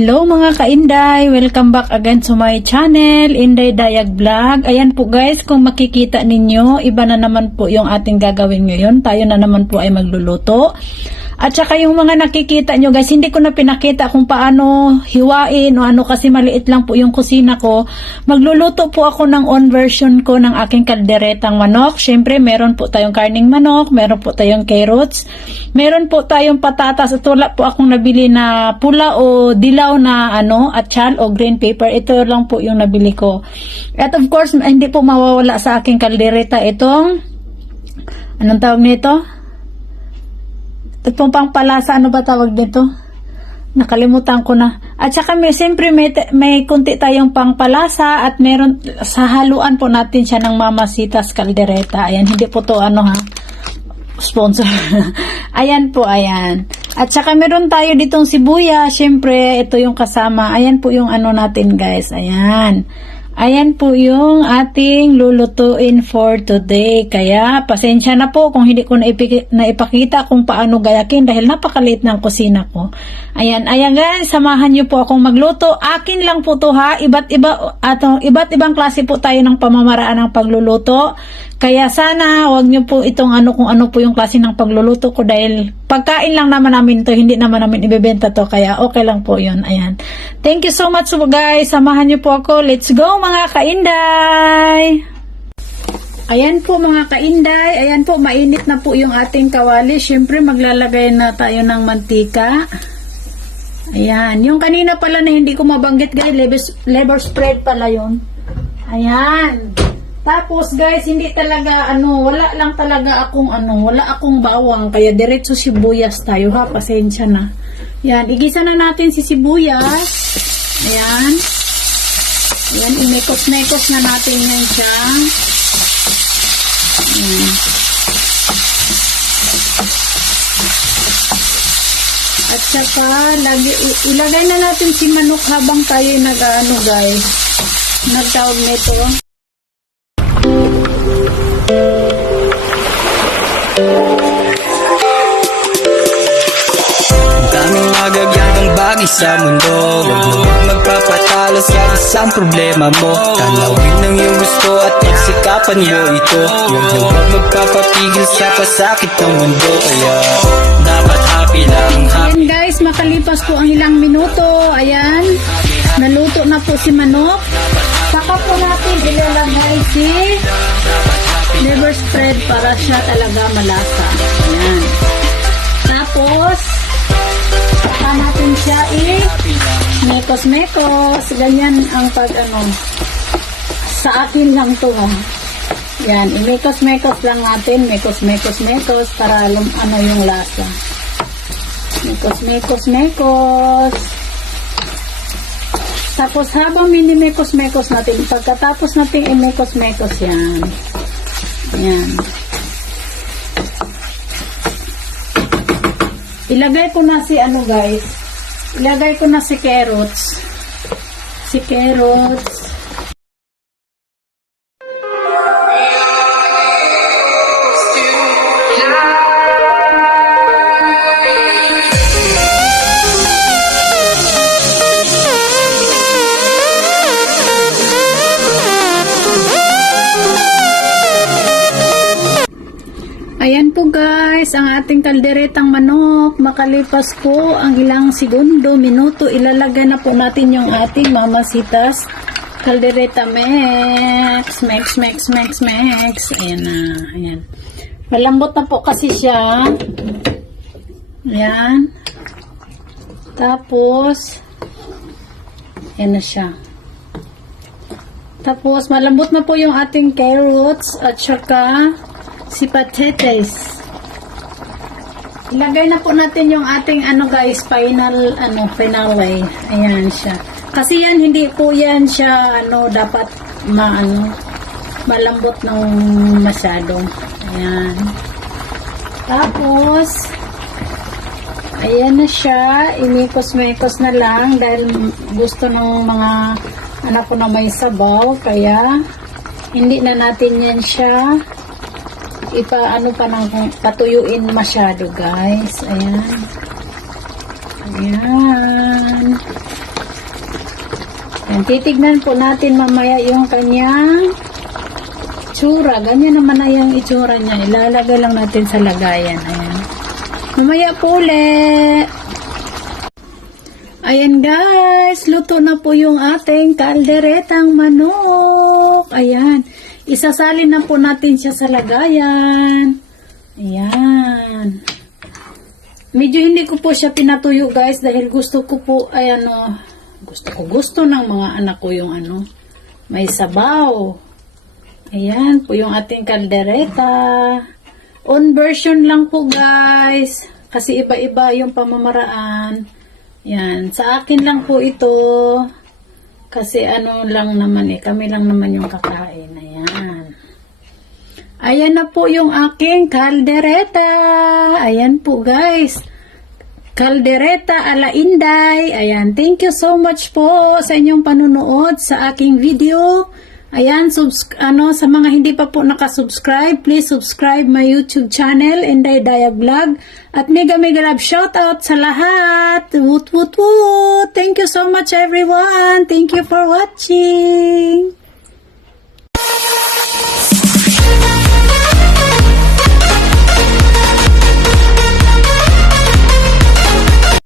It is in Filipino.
Hello mga ka-Inday! Welcome back again to my channel, Inday Dayag Vlog. Ayan po guys, kung makikita ninyo, iba na naman po yung ating gagawin ngayon. Tayo na naman po ay magluluto. At saka yung mga nakikita nyo guys, hindi ko na pinakita kung paano hiwain o ano kasi maliit lang po yung kusina ko. Magluluto po ako ng own version ko ng aking kalderetang manok. Syempre meron po tayong karning manok, meron po tayong carrots, meron po tayong patatas at wala po akong nabili na pula o dilaw na atchal o green pepper. Ito lang po yung nabili ko. At of course, hindi po mawawala sa aking kaldereta itong anong tawag nito? Itong pangpalasa, ano ba tawag dito? Nakalimutan ko na. At saka siyempre may kunti tayong pangpalasa at meron sa haluan po natin siya ng Mamacita's Caldereta. Ayan, hindi po to sponsor. Ayan po, ayan. At saka meron tayo ditong sibuyas. Siyempre, ito yung kasama. Ayan po yung natin guys. Ayan. Ayan po yung ating lulutuin for today. Kaya, pasensya na po kung hindi ko naipakita kung paano gayakin dahil napakaliit ng kusina ko. Ayan, ayan guys, samahan niyo po akong magluto. Akin lang po to ha. Iba't ibang klase po tayo ng pamamaraan ng pagluluto. Kaya sana wag niyo po itong kung ano po yung klase ng pagluluto ko dahil pagkain lang naman namin to, hindi naman namin ibebenta to, kaya okay lang po yun. Ayan. Thank you so much po guys. Samahan niyo po ako. Let's go mga ka-Inday! Ayan po mga ka-Inday. Ayan po, mainit na po yung ating kawali. Siyempre maglalagay na tayo ng mantika. Ayan. Yung kanina pala na hindi ko mabanggit guys, liver spread pala yun. Ayan. Tapos guys, hindi talaga wala lang talaga akong wala akong bawang, kaya diretso sibuyas tayo ha, pasensya na. Yan, igisa na natin si sibuyas. Ayan. Ayan, imekos-mekos na natin yan siya. Ayan. At saka ilagay na natin si manok habang tayo guys. Nagtawag nito. Daming magagandang bagay sa mundo. Huwag magpapatalo sa isang problema mo. Tanawin ng iyong gusto at pagsikapan mo ito. Huwag magpapapigil sa pasakit ng mundo. Kaya dapat happy lang. Ayan guys, makalipas po ang ilang minuto. Ayan, naluto na po si manok. Saka po natin ilalagay si liver spread para siya talaga malasa. Ayan. Tapos saka natin siya mekos-mekos. Ganyan ang sa akin lang to ha. Yan, imekos-mekos lang natin. Mekos-mekos para yung lasa. Mekos-mekos. Tapos habang minimekos-mekos natin, pagkatapos natin imekos-mekos yan. Yan. Ilagay ko na si guys. Ilagay ko na si carrots. Si carrots. Ayan po guys, ang ating kalderetang manok. Makalipas po ang ilang segundo, minuto, ilalagay na po natin yung ating Mamacita's Caldereta mix. Ayan na, ayan. Malambot na po kasi siya. Ayan. Tapos, ayan na siya. Tapos, malambot na po yung ating carrots at saka si patates. Ilagay na po natin yung ating guys, final way. Ayan siya. Kasi yan, hindi po yan siya dapat malambot ng masyado. Ayan. Tapos ayan na siya. Imikos-mekos na lang dahil gusto ng mga anak ko na may sabaw, kaya hindi na natin yan siya patuyuin masyado guys. Ayan. Ayan. Ayan, titignan po natin mamaya yung kanyang itsura. Ganyan naman na yung itsura niya. Ilalagay lang natin sa lagayan. Ayan. Mamaya po ulit. Ayan guys, luto na po yung ating kalderetang manok. Ayan, isasalin na po natin siya sa lagayan. Ayan. Medyo hindi ko po siya pinatuyo guys dahil gusto ko po, ay gusto ng mga anak ko yung may sabaw. Ayan po yung ating kaldereta. On version lang po guys, kasi iba-iba yung pamamaraan. Yan, sa akin lang po ito kasi lang naman kami lang naman yung kakain. Ayan. Ayan na po yung aking kaldereta. Ayan po guys. Kaldereta ala Inday. Ayan, thank you so much po sa inyong panunood sa aking video. Ayan, sa mga hindi pa po nakasubscribe, please subscribe my YouTube channel, Inday Dayag Vlog. At mega love shoutout sa lahat. Woot woot woot. Thank you so much everyone. Thank you for watching.